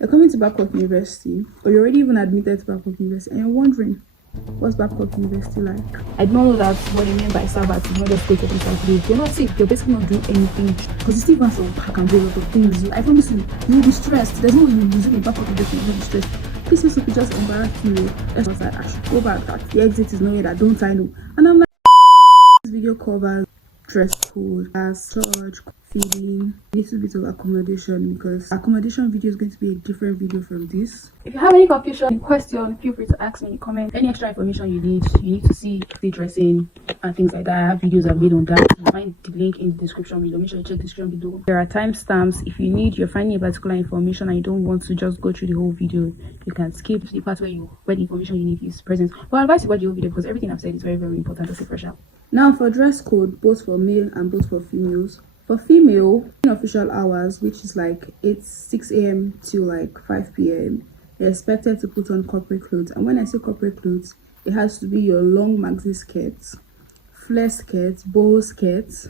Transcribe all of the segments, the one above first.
You're coming to Babcock University, or you're already even admitted to Babcock University, and you're wondering, what's Babcock University like? I don't know that what you mean by Sabbath is not just go to official place. You're not sick, you're basically not doing anything. Because you still want to pack and do a lot of things. I promise you, you'll be stressed. There's no way you'll be in Babcock University, you'll be stressed. This is just embarrass me. I was like, I should go back. That the exit is nowhere, that don't I know? And I'm like, this video covers dress code, as church, feeding, a little bit of accommodation, because accommodation video is going to be a different video from this. If you have any confusion, question, feel free to ask me in the comments. Any extra information you need to see the dressing and things like that. I have videos I've made on that. You find the link in the description below. Make sure you check the description below. There are timestamps. If you're finding a particular information and you don't want to just go through the whole video, you can skip the part where the information you need is present. But I advise you watch the whole video because everything I've said is very, very important as a fresher. Now for dress code, both for male and both for females. For female, official hours, which is like 6 a.m. till like 5 p.m., you're expected to put on corporate clothes. And when I say corporate clothes, it has to be your long maxi skirts, flare skirts, bow skirts,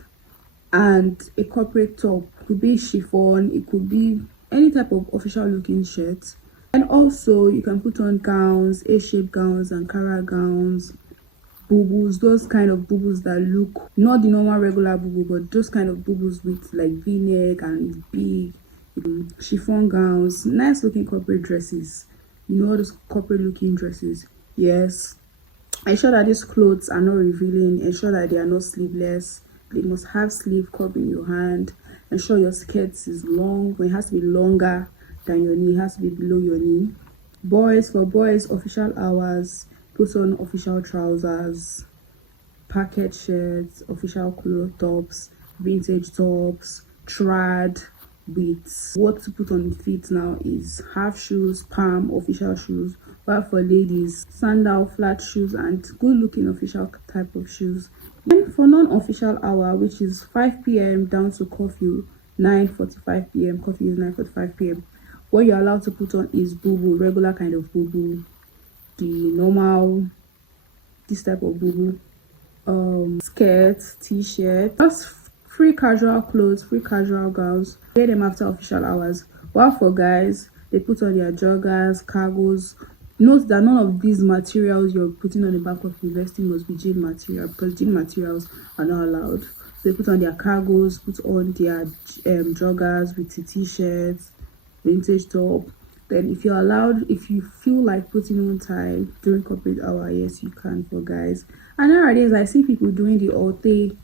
and a corporate top. It could be chiffon, it could be any type of official looking shirt. And also you can put on gowns, A-shaped gowns, Ankara gowns, boo-boos, those kind of boo-boos that look not the normal regular boo-boo, but those kind of boo-boos with like v-neck and big chiffon gowns, nice looking corporate dresses. You know, those corporate looking dresses. Yes, ensure that these clothes are not revealing. Ensure that they are not sleeveless. They must have sleeve covering your hand. Ensure your skirts is long. It has to be longer than your knee. It has to be below your knee. For boys, official hours, put on official trousers, packet shirts, official clothes tops, vintage tops, trad with what to put on the feet now is half shoes, palm, official shoes. While for ladies, sandal, flat shoes, and good looking official type of shoes. And for non-official hour, which is 5 p.m. down to curfew 9:45 p.m. Curfew is 9:45 p.m. What you're allowed to put on is boo-boo, regular kind of boo-boo, the normal, this type of boo-boo, skirts, t-shirt, just free casual clothes, free casual gowns. Wear them after official hours. While for guys, they put on their joggers, cargos. Note that none of these materials you're putting on the back of university must be gym material, because gym materials are not allowed. So they put on their cargos, put on their joggers with the t-shirts, vintage top. Then if you feel like putting on tie during corporate hour, yes, you can for guys. And nowadays I see people doing the Alte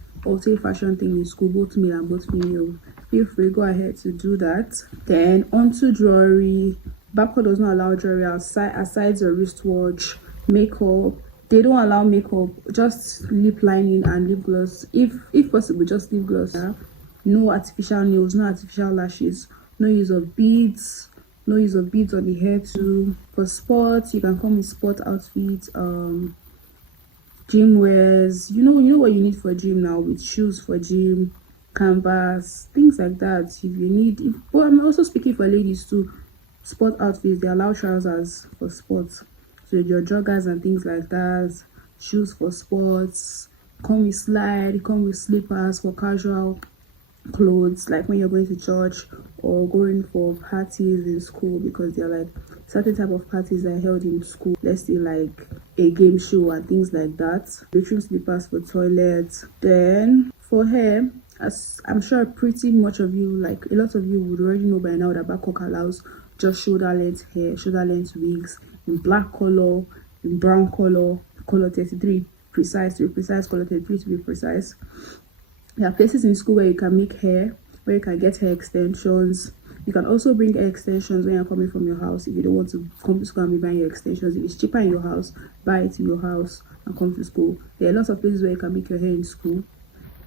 fashion thing in school, both male and both female. Feel free, go ahead to do that. Then onto jewelry. Babcock does not allow jewelry aside your wristwatch, makeup. They don't allow makeup, just lip lining and lip gloss. If possible, just lip gloss. Yeah? No artificial nails, no artificial lashes, no use of beads. No use of beads on the hair too. For sports, you can come with sport outfits, gym wears. You know what you need for gym now, with shoes for gym, canvas, things like that. If you need, but I'm also speaking for ladies too. Sport outfits, they allow trousers for sports, so your joggers and things like that. Shoes for sports. Come with slide, come with slippers for casual clothes, like when you're going to church or going for parties in school, because they're like certain type of parties are held in school. Let's say like a game show and things like that. Bedroom slippers for toilets. Then for hair, as I'm sure pretty much of you, like a lot of you would already know by now, that Babcock allows just shoulder length hair, shoulder length wigs in black color, in brown color 33 precise, to be precise, color 33 to be precise. There are places in school where you can make hair, where you can get hair extensions. You can also bring hair extensions when you're coming from your house. If you don't want to come to school and be buying your extensions, if it's cheaper in your house, buy it in your house and come to school. There are lots of places where you can make your hair in school.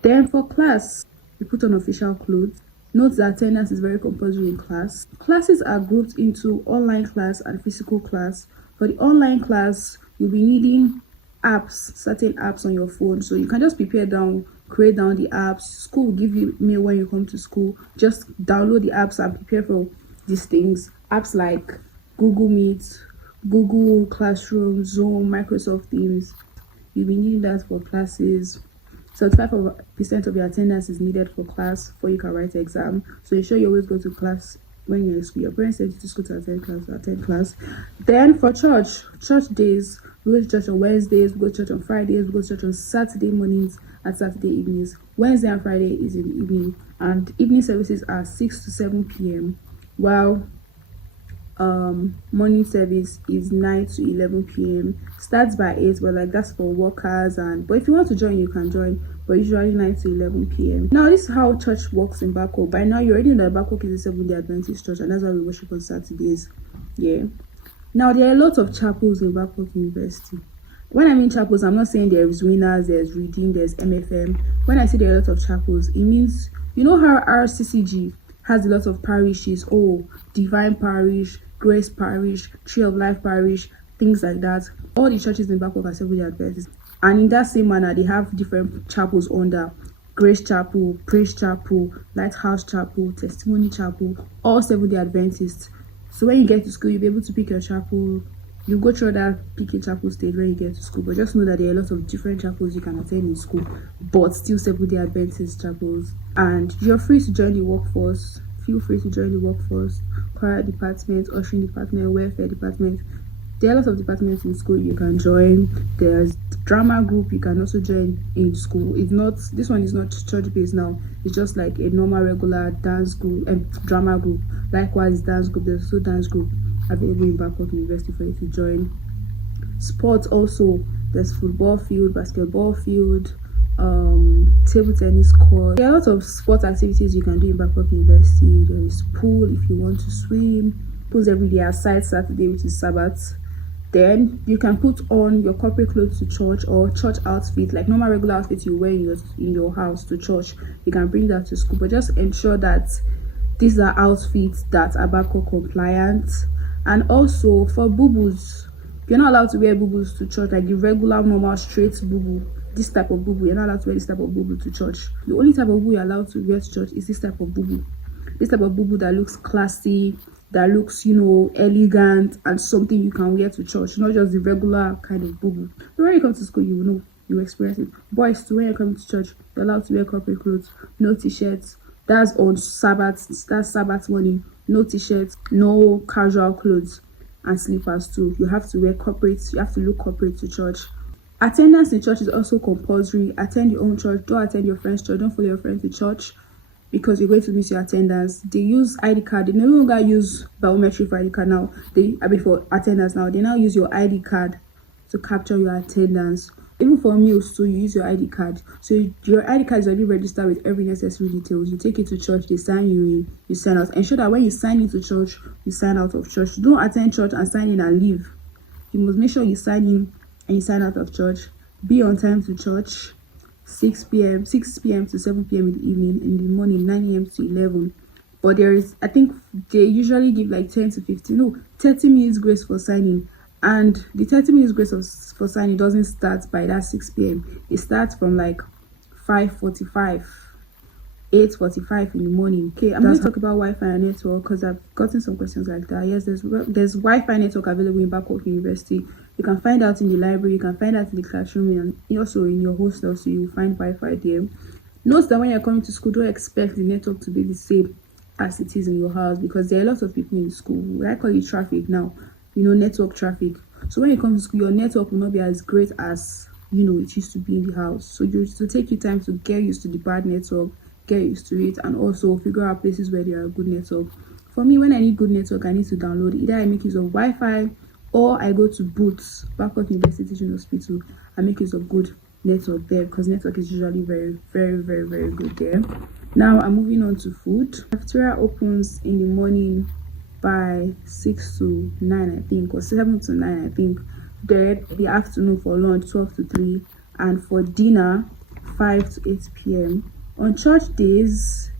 Then for class, you put on official clothes. Note that attendance is very compulsory in class. Classes are grouped into online class and physical class. For the online class, you'll be needing apps, certain apps on your phone. So you can just prepare down, create down the apps. School will give you mail when you come to school. Just download the apps and prepare for these things. Apps like Google Meet, Google Classroom, Zoom, Microsoft Teams. You'll be needing that for classes. 75% of your attendance is needed for class before you can write the exam. So ensure you always go to class when you're in school. Your parents send you to school to attend class. Then for church days, we go to church on Wednesdays, we go to church on Fridays, we go to church on Saturday mornings and Saturday evenings. Wednesday and Friday is in the evening, and evening services are 6 to 7 p.m. while morning service is 9 to 11 p.m. starts by 8, but like that's for workers, but if you want to join you can join, but usually 9 to 11 p.m. Now this is how church works in Babcock. By now you already know that Babcock is a Seventh-day Adventist church, and that's why we worship on Saturdays. Yeah. Now there are a lot of chapels in Babcock University. When I mean chapels, I'm not saying there is Winners, there's Redeem, there's MFM. When I say there are a lot of chapels, it means, you know how RCCG has a lot of parishes, Divine Parish, Grace Parish, Tree of Life Parish, things like that. All the churches in Babcock are Seventh-day Adventists, and in that same manner they have different chapels under: Grace Chapel, Praise Chapel, Lighthouse Chapel, Testimony Chapel, all Seventh-day Adventists. So when you get to school, you'll be able to pick your chapel. You go through that picking chapel stage when you get to school, but just know that there are a lot of different chapels you can attend in school, but still Seventh-day Adventist chapels. And you're free to join the workforce. Feel free to join the workforce, choir department, ushering department, welfare department. There are lots of departments in school you can join. There's drama group you can also join in school. This one is not church based now. It's just like a normal regular dance group and drama group. Likewise, dance group. There's also dance group available in Babcock University for you to join. Sports also. There's football field, basketball field, table tennis court. There are lots of sports activities you can do in Babcock University. There is pool if you want to swim. Pools every day aside Saturday, which is Sabbath. Then you can put on your corporate clothes to church, or church outfit, like normal regular outfits you wear in your house to church. You can bring that to school, but just ensure that these are outfits that are Babcock compliant. And also for boo-boos, you're not allowed to wear boo-boos to church, like the regular normal straight boo-boo. This type of boo-boo, you're not allowed to wear this type of boo-boo to church. The only type of boo-boo you're allowed to wear to church is this type of boo-boo. This type of boo-boo that looks classy, that looks, elegant, and something you can wear to church, not just the regular kind of boo-boo. So when you come to school, you will know, you experience it. Boys too, when you're coming to church, you're allowed to wear corporate clothes, no t-shirts. That's on Sabbath. That's Sabbath morning. No t-shirts, no casual clothes, and slippers too. You have to wear corporate. You have to look corporate to church. Attendance in church is also compulsory. Attend your own church. Don't attend your friend's church. Don't follow your friend to church, because you're going to miss your attendance. They use ID card. They no longer use biometric for ID card now. For attendance now. They now use your ID card to capture your attendance. Even for meals too, you use your ID card. So your ID card is already registered with every necessary details. You take it to church, they sign you in, you sign out. Ensure that when you sign into church, you sign out of church. Don't attend church and sign in and leave. You must make sure you sign in and you sign out of church. Be on time to church. 6 p.m. to 7 p.m. in the evening. In the morning, 9 a.m. to 11. But I think they usually give like 10 to 30 minutes grace for signing. And the 30 minutes grace for signing doesn't start by that 6 p.m. It starts from like 5:45, 8:45 in the morning. Okay, I'm going to talk about Wi-Fi and network because I've gotten some questions like that. Yes, there's Wi-Fi network available in Babcock University. You can find out in the library, you can find out in the classroom, and also in your hostel, so you find Wi-Fi there. Note that when you're coming to school, don't expect the network to be the same as it is in your house, because there are lots of people in school. I call it traffic now. Network traffic. So when you come to school, your network will not be as great as it used to be in the house. So to take you time to get used to the bad network, get used to it, and also figure out places where there are good network. For me, when I need good network, I need to download. Either I make use of Wi-Fi, or I go to Boots, Babcock University Teaching Hospital, and make use of good network there, because network is usually very, very, very, very good there. Now I'm moving on to food. Cafeteria opens in the morning by 6 to 9, I think, or 7 to 9, I think. Then the afternoon for lunch, 12 to 3, and for dinner, 5 to 8 p.m. On church days,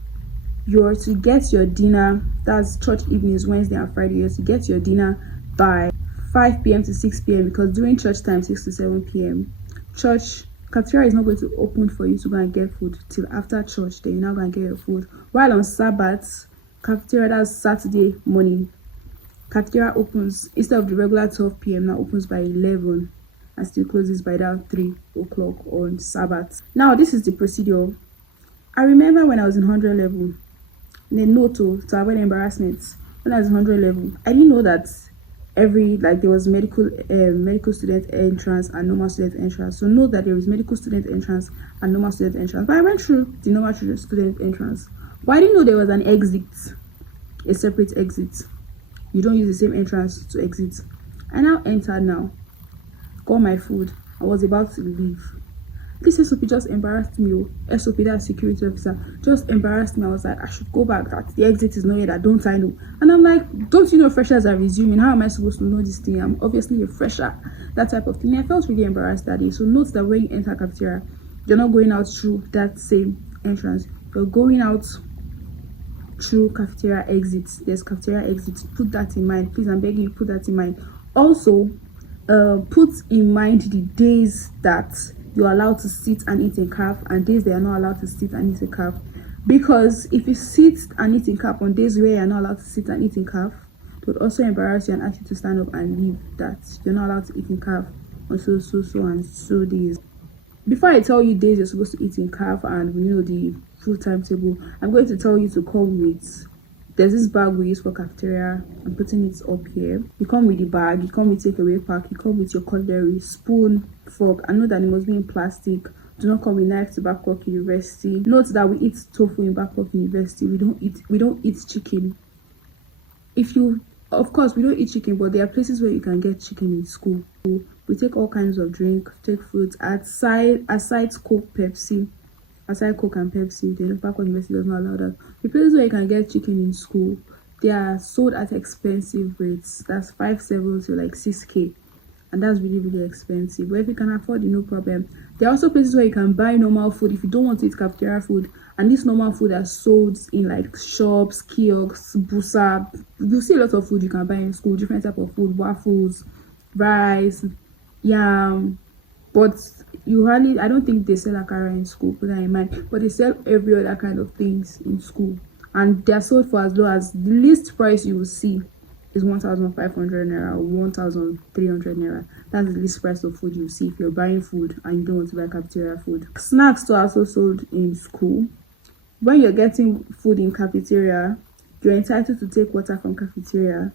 you're to get your dinner, that's church evenings, Wednesday and Friday, you're to get your dinner by 5 p.m. to 6 p.m. because during church time, 6 to 7 p.m., church cafeteria is not going to open for you to go and get food till after church. Then you're not going to get your food. While on Sabbath, cafeteria, that's Saturday morning, cafeteria opens, instead of the regular 12 p.m. now opens by 11 and still closes by that 3 o'clock on Sabbath. Now this is the procedure. I remember when I was in 100 level, And then note to avoid embarrassment. When I was 100 level, I didn't know that there was medical student entrance and normal student entrance. So note that there is medical student entrance and normal student entrance. But I went through the normal student entrance. But I didn't know there was an exit, a separate exit. You don't use the same entrance to exit. I now entered now. Got my food. I was about to leave. This SOP just embarrassed me. SOP, that security officer, just embarrassed me. I was like, I should go back. That the exit is not here. That don't I know? And I'm like, don't you know freshers are resuming? How am I supposed to know this thing? I'm obviously a fresher. That type of thing. I felt really embarrassed that day. So note that when you enter cafeteria, you're not going out through that same entrance. You're going out through cafeteria exits. There's cafeteria exits. Put that in mind. Please, I'm begging you, put that in mind. Also, put in mind the days that you're allowed to sit and eat in calf and days they are not allowed to sit and eat in calf. Because if you sit and eat in calf on days where you're not allowed to sit and eat in calf, it would also embarrass you and ask you to stand up and leave, that you're not allowed to eat in calf on so days. Before I tell you days you're supposed to eat in calf and the full timetable, I'm going to tell you to come with, there's this bag we use for cafeteria. I'm putting it up here. You come with the bag, you come with takeaway pack, you come with your cutlery, spoon, fork. I know that it must be in plastic. Do not come with knife to Babcock University. Note that we eat tofu in Babcock University. We don't eat chicken. Of course we don't eat chicken, but there are places where you can get chicken in school. We take all kinds of drink, take fruits, aside Coke, Pepsi. Aside Coke and Pepsi, the Babcock University does not allow that. The places where you can get chicken in school, they are sold at expensive rates. That's 5.7 to like 6K, and that's really, really expensive. But if you can afford it, no problem. There are also places where you can buy normal food if you don't want to eat cafeteria food, and this normal food are sold in like shops, kiosks, busa. You see a lot of food you can buy in school, different type of food, waffles, rice, yam. But I don't think they sell akara in school, put that in mind. But they sell every other kind of things in school, and they're sold for as low as, the least price you will see is 1,500 naira or 1,300 naira. That's the least price of food you see if you're buying food and you don't want to buy cafeteria food. Snacks are also sold in school. When you're getting food in cafeteria, you're entitled to take water from cafeteria.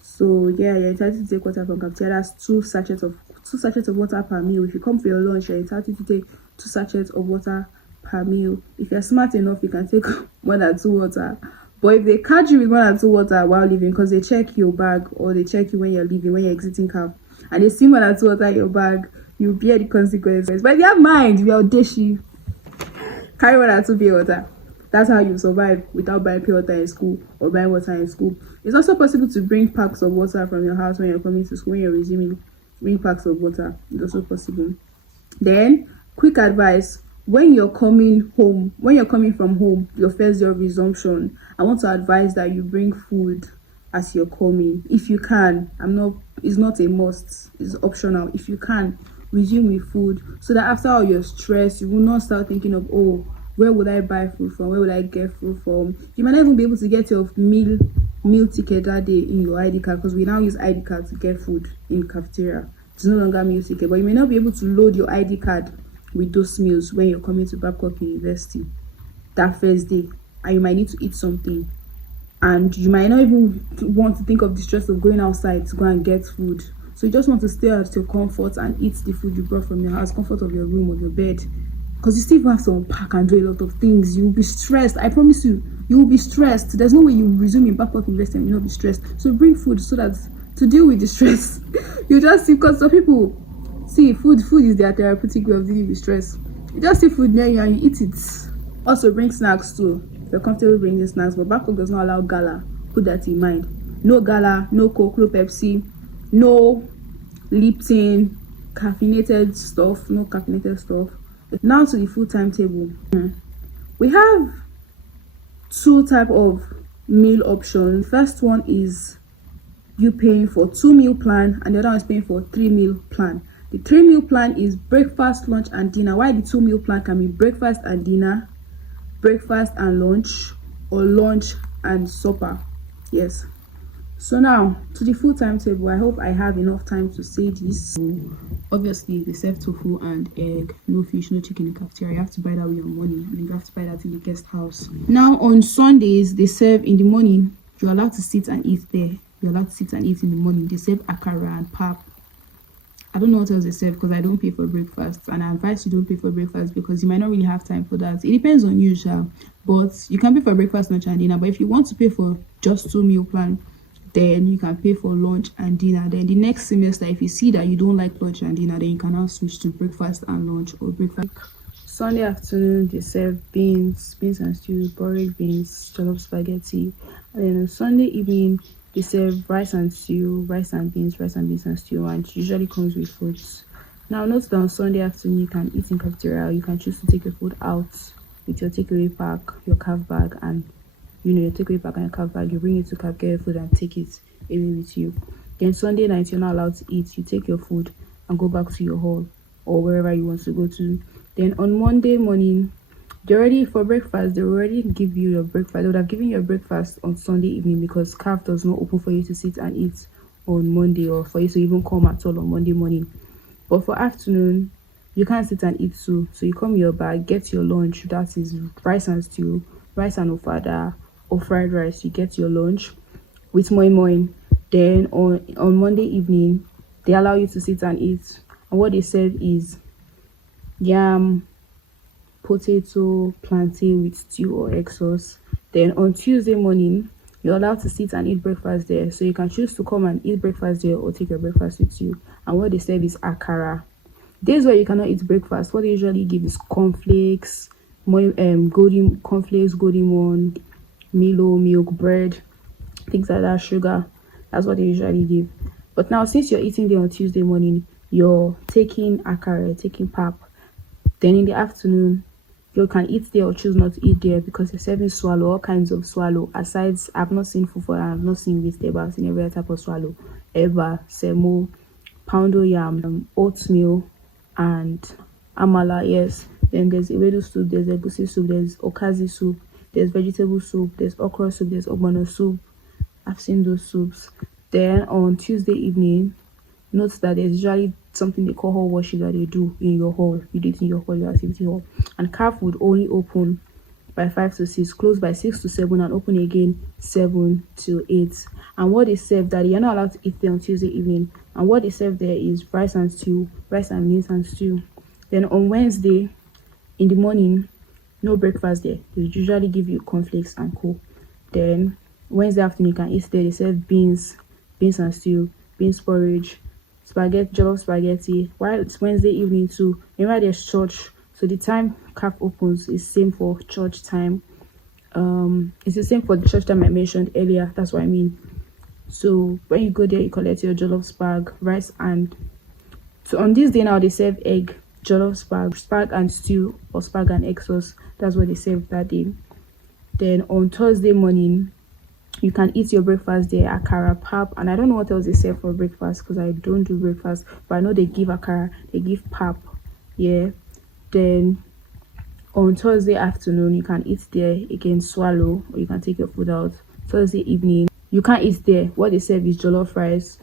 So yeah, you're entitled to take water from cafeteria. That's two sachets of water per meal. If you come for your lunch, you're entitled to take 2 sachets of water per meal. If you're smart enough, you can take more than 2 water. But if they catch you with more than 2 water while leaving, because they check your bag or they check you when you're leaving, when you're exiting camp, and they see more than 2 water in your bag, you bear the consequences. But if you have mind, you're audacious, carry more than 2 pure water. That's how you survive without buying pure water in school or buying water in school. It's also possible to bring packs of water from your house when you're coming to school, when you're resuming. Bring packs of water. It's also possible. Then, quick advice: when you're coming from home, your first day of resumption, I want to advise that you bring food as you're coming. If you can, it's not a must, it's optional. If you can, resume with food, so that after all your stress, you will not start thinking of, oh, where would I buy food from? Where would I get food from? You might not even be able to get your meal ticket that day in your ID card, because we now use ID card to get food in cafeteria. It's no longer meal ticket, but you may not be able to load your ID card with those meals when you're coming to Babcock University that first day, and you might need to eat something, and you might not even want to think of the stress of going outside to go and get food. So you just want to stay at your comfort and eat the food you brought from your house, comfort of your room or your bed, because you still have to unpack and do a lot of things. You will be stressed. I promise you, you will be stressed. There's no way you resume in Babcock University and you'll not be stressed. So bring food so that to deal with the stress, you just see, because some people see food is their therapeutic way of dealing with stress. You just see food near you and you eat it. Also bring snacks too. If you're comfortable bringing snacks, but Babcock does not allow gala. Put that in mind. No gala, no Coke, no Pepsi, no Lipton, caffeinated stuff, no caffeinated stuff. Now to the full timetable. We have 2 type of meal options. First one is you paying for 2 meal plan, and the other one is paying for 3 meal plan. The 3 meal plan is breakfast, lunch, and dinner. While the 2 meal plan can be breakfast and dinner, breakfast and lunch, or lunch and supper. Yes. So now to the full timetable. I hope I have enough time to say this. Obviously, they serve tofu and egg, no fish, no chicken in cafeteria. You have to buy that with your money, and then you have to buy that in the guest house. Now, on Sundays, they serve in the morning. You're allowed to sit and eat there. You're allowed to sit and eat in the morning. They serve akara and pap. I don't know what else they serve because I don't pay for breakfast, and I advise you don't pay for breakfast because you might not really have time for that. It depends on you, but you can pay for breakfast, lunch, and dinner. But if you want to pay for just 2 meal plan, then you can pay for lunch and dinner. Then the next semester, if you see that you don't like lunch and dinner, then you can now switch to breakfast and lunch or breakfast. Sunday afternoon, they serve beans and stew, porridge, beans, jollof spaghetti. And then on Sunday evening, they serve rice and stew, rice and beans and stew, and it usually comes with fruits. Now, note that on Sunday afternoon, you can eat in cafeteria. You can choose to take your food out with your takeaway pack, your calf bag, and your takeaway pack and your calf bag. You bring it to calf, get your food, and take it away with you. Then Sunday night, you're not allowed to eat. You take your food and go back to your hall or wherever you want to go to. Then on Monday morning, they already give you your breakfast. They would have given you your breakfast on Sunday evening because CAF does not open for you to sit and eat on Monday, or for you to even come at all on Monday morning. But for afternoon, you can't sit and eat too. So you come your bag, get your lunch. That is rice and stew, rice and ofada, or fried rice. You get your lunch with moi moi. Then on Monday evening, they allow you to sit and eat. And what they serve is yam, potato, plantain with stew or egg sauce. Then on Tuesday morning, you're allowed to sit and eat breakfast there. So you can choose to come and eat breakfast there or take your breakfast with you. And what they serve is akara. Days where you cannot eat breakfast, what they usually give is cornflakes, golden cornflakes, golden one, Milo, milk, bread, things like that, sugar. That's what they usually give. But now, since you're eating there on Tuesday morning, you're taking akara, taking pap. Then in the afternoon, you can eat there or choose not to eat there because they're serving swallow, all kinds of swallow. Aside, I've not seen fufu, I've not seen vegetable, I've seen every type of swallow. Eba, semo, poundo yam, oatmeal, and amala, yes. Then there's ewedu soup, there's egusi soup, there's okazi soup, there's vegetable soup, there's okra soup, there's ogbono soup. I've seen those soups. Then on Tuesday evening, note that there's usually something they call hall worship that they do in your hall. You do it in your hall, your activity hall. And CAF would only open by 5 to 6, close by 6 to 7, and open again 7 to 8. And what they serve that you're not allowed to eat there on Tuesday evening. And what they serve there is rice and stew, rice and beans and stew. Then on Wednesday in the morning, no breakfast there. They usually give you cornflakes and co. Then Wednesday afternoon you can eat there. They serve beans and stew, beans porridge, spaghetti, jollof spaghetti. While it's Wednesday evening too, remember there's church, so the time CAF opens is same for church time. It's the same for the church time I mentioned earlier. That's what I mean. So when you go there, you collect your jollof spag, rice, and so on this day now they serve egg, jollof spag and stew, or spag and egg sauce. That's what they serve that day. Then on Thursday morning, you can eat your breakfast there, akara, pap, and I don't know what else they serve for breakfast because I don't do breakfast, but I know they give akara, they give pap, yeah. Then on Thursday afternoon, you can eat there again, swallow, or you can take your food out. Thursday evening, you can't eat there. What they serve is jollof rice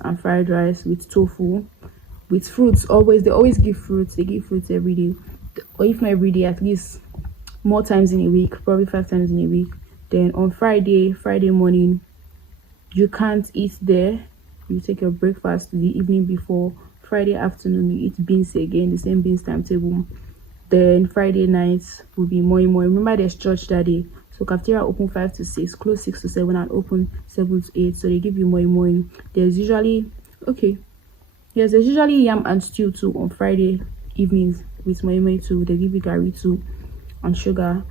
and fried rice with tofu, with fruits. They always give fruits. They give fruits every day, or if not every day, at least more times in a week, probably 5 times in a week. Then on Friday morning, you can't eat there. You take your breakfast the evening before. Friday afternoon, you eat beans again, the same beans timetable. Then Friday night will be moi moi. Remember, there's church that day, so cafeteria open 5 to 6, close 6 to 7, and open 7 to 8. So they give you moi moi. There's usually yam and stew too on Friday evenings with moi moi too. They give you gari too and sugar,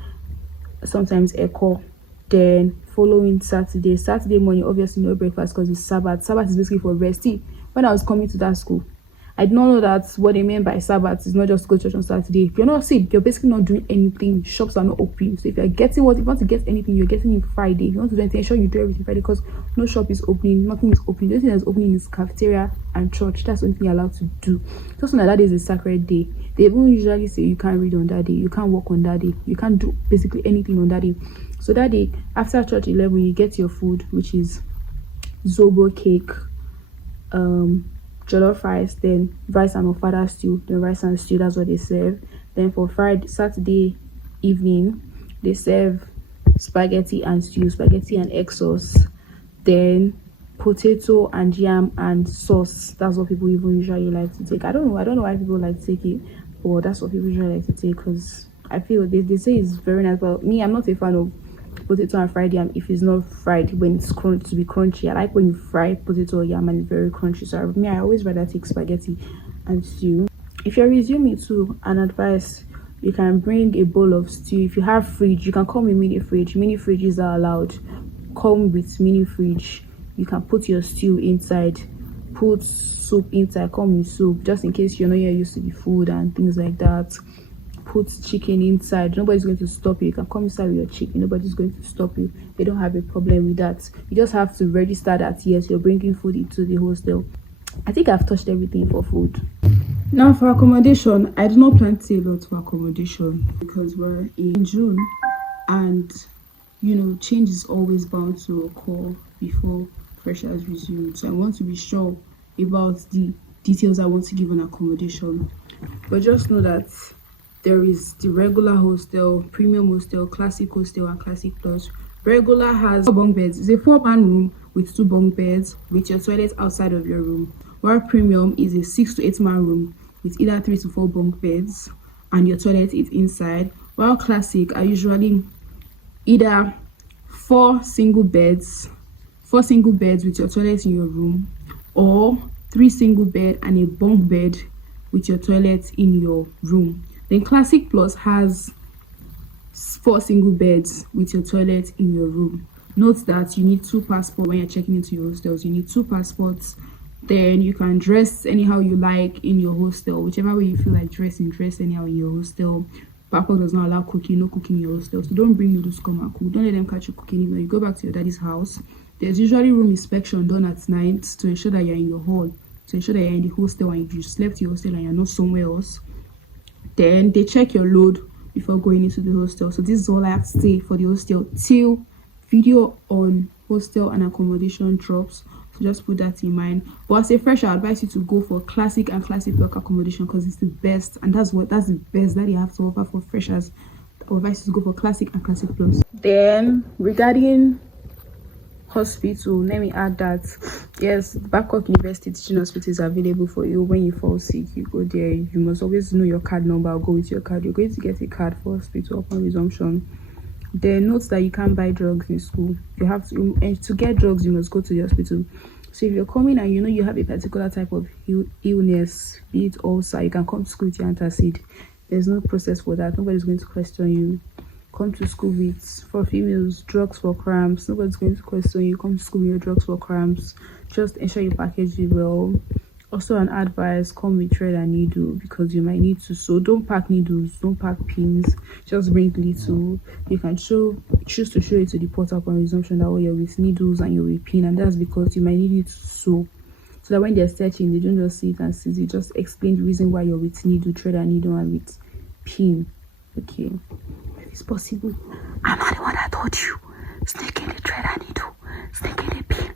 sometimes echo. Then following Saturday morning, obviously no breakfast because it's Sabbath. Sabbath is basically for rest. See, when I was coming to that school, I did not know that what they meant by Sabbath is not just to go to church on Saturday. If you're not sick, you're basically not doing anything. Shops are not open. So if you're getting if you want to get anything, you're getting it Friday. If you want to do anything, sure you do everything Friday because no shop is opening, nothing is opening. The only thing that's opening is cafeteria and church. That's the only thing you're allowed to do. Just like that is a sacred day. They even usually say you can't read on that day, you can't walk on that day, you can't do basically anything on that day. So that day, after church 11, you get your food, which is zobo cake, jollof rice, then rice and ofada stew, then rice and stew. That's what they serve. Then for Friday, Saturday evening, they serve spaghetti and stew, spaghetti and egg sauce, then potato and yam and sauce. That's what people even usually like to take. I don't know why people like to take it, but that's what people usually like to take, because I feel they say it's very nice. But me, I'm not a fan of potato and fried yam if it's not fried when it's to be crunchy. I like when you fry potato or yam and it's very crunchy. So I always rather take spaghetti and stew. If you're resuming too, an advice, you can bring a bowl of stew. If you have fridge, you can come with mini fridge. Mini fridges are allowed. Come with mini fridge. You can put your stew inside, put soup inside, come with soup, just in case you're not used to the food and things like that. Put chicken inside. Nobody's going to stop you. You can come inside with your chicken. Nobody's going to stop you. They don't have a problem with that. You just have to register that yes, you're bringing food into the hostel. I think I've touched everything for food. Now for accommodation, I do not plan to say a lot for accommodation because we're in June, and change is always bound to occur before freshers resume. So I want to be sure about the details I want to give on accommodation. But just know that there is the regular hostel, premium hostel, classic hostel, and classic plus. Regular has 4 bunk beds. It's a 4-man room with 2 bunk beds with your toilet outside of your room. While premium is a 6 to 8-man room with either 3 to 4 bunk beds and your toilet is inside. While classic are usually either 4 single beds with your toilet in your room, or 3 single bed and a bunk bed with your toilet in your room. Then classic plus has 4 single beds with your toilet in your room. Note that you need 2 passports when you're checking into your hostels. You need 2 passports. Then you can dress anyhow you like in your hostel, whichever way you feel like dressing, dress anyhow in your hostel. Babcock does not allow cooking, no cooking in your hostel. So don't bring noodles to come and cook. Don't let them catch you cooking. When you go back to your daddy's house, there's usually room inspection done at night to ensure that you're in your hall, to ensure that you're in the hostel and you slept in your hostel and you're not somewhere else. Then they check your load before going into the hostel. So this is all I have to say for the hostel till video on hostel and accommodation drops. So just put that in mind. But as a fresher, I advise you to go for classic and classic block accommodation because it's the best, and that's the best that you have to offer for freshers. I advise you to go for classic and classic plus. Then regarding hospital, let me add that yes, Babcock University teaching hospital is available for you. When you fall sick, you go there. You must always know your card number or go with your card. You're going to get a card for hospital upon resumption. Then note that you can't buy drugs in school. You have to, and to get drugs you must go to the hospital. So if you're coming and you have a particular type of illness, be it ulcer, you can come to school with your antacid. There's no process for that. Nobody's going to question you. Come to school with, for females, drugs for cramps. Nobody's going to question you. Come to school with your drugs for cramps. Just ensure you package it well. Also an advice, come with thread and needle because you might need to sew. Don't pack needles, don't pack pins, just bring little. You can choose to show it to the porter upon resumption that you're with needles and you're with pin, and that's because you might need it to sew. So that when they're searching, they don't just see it and see it. Just explain the reason why you're with needle, thread and needle, and with pin. Okay. If it's possible. I'm not the one that told you. Snake in the thread and needle, snake in the pin.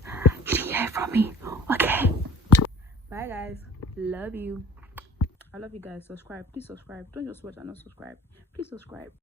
You didn't hear from me. Okay. Bye guys, love you. I love you guys. Subscribe, please subscribe. Don't just watch and not subscribe, please subscribe.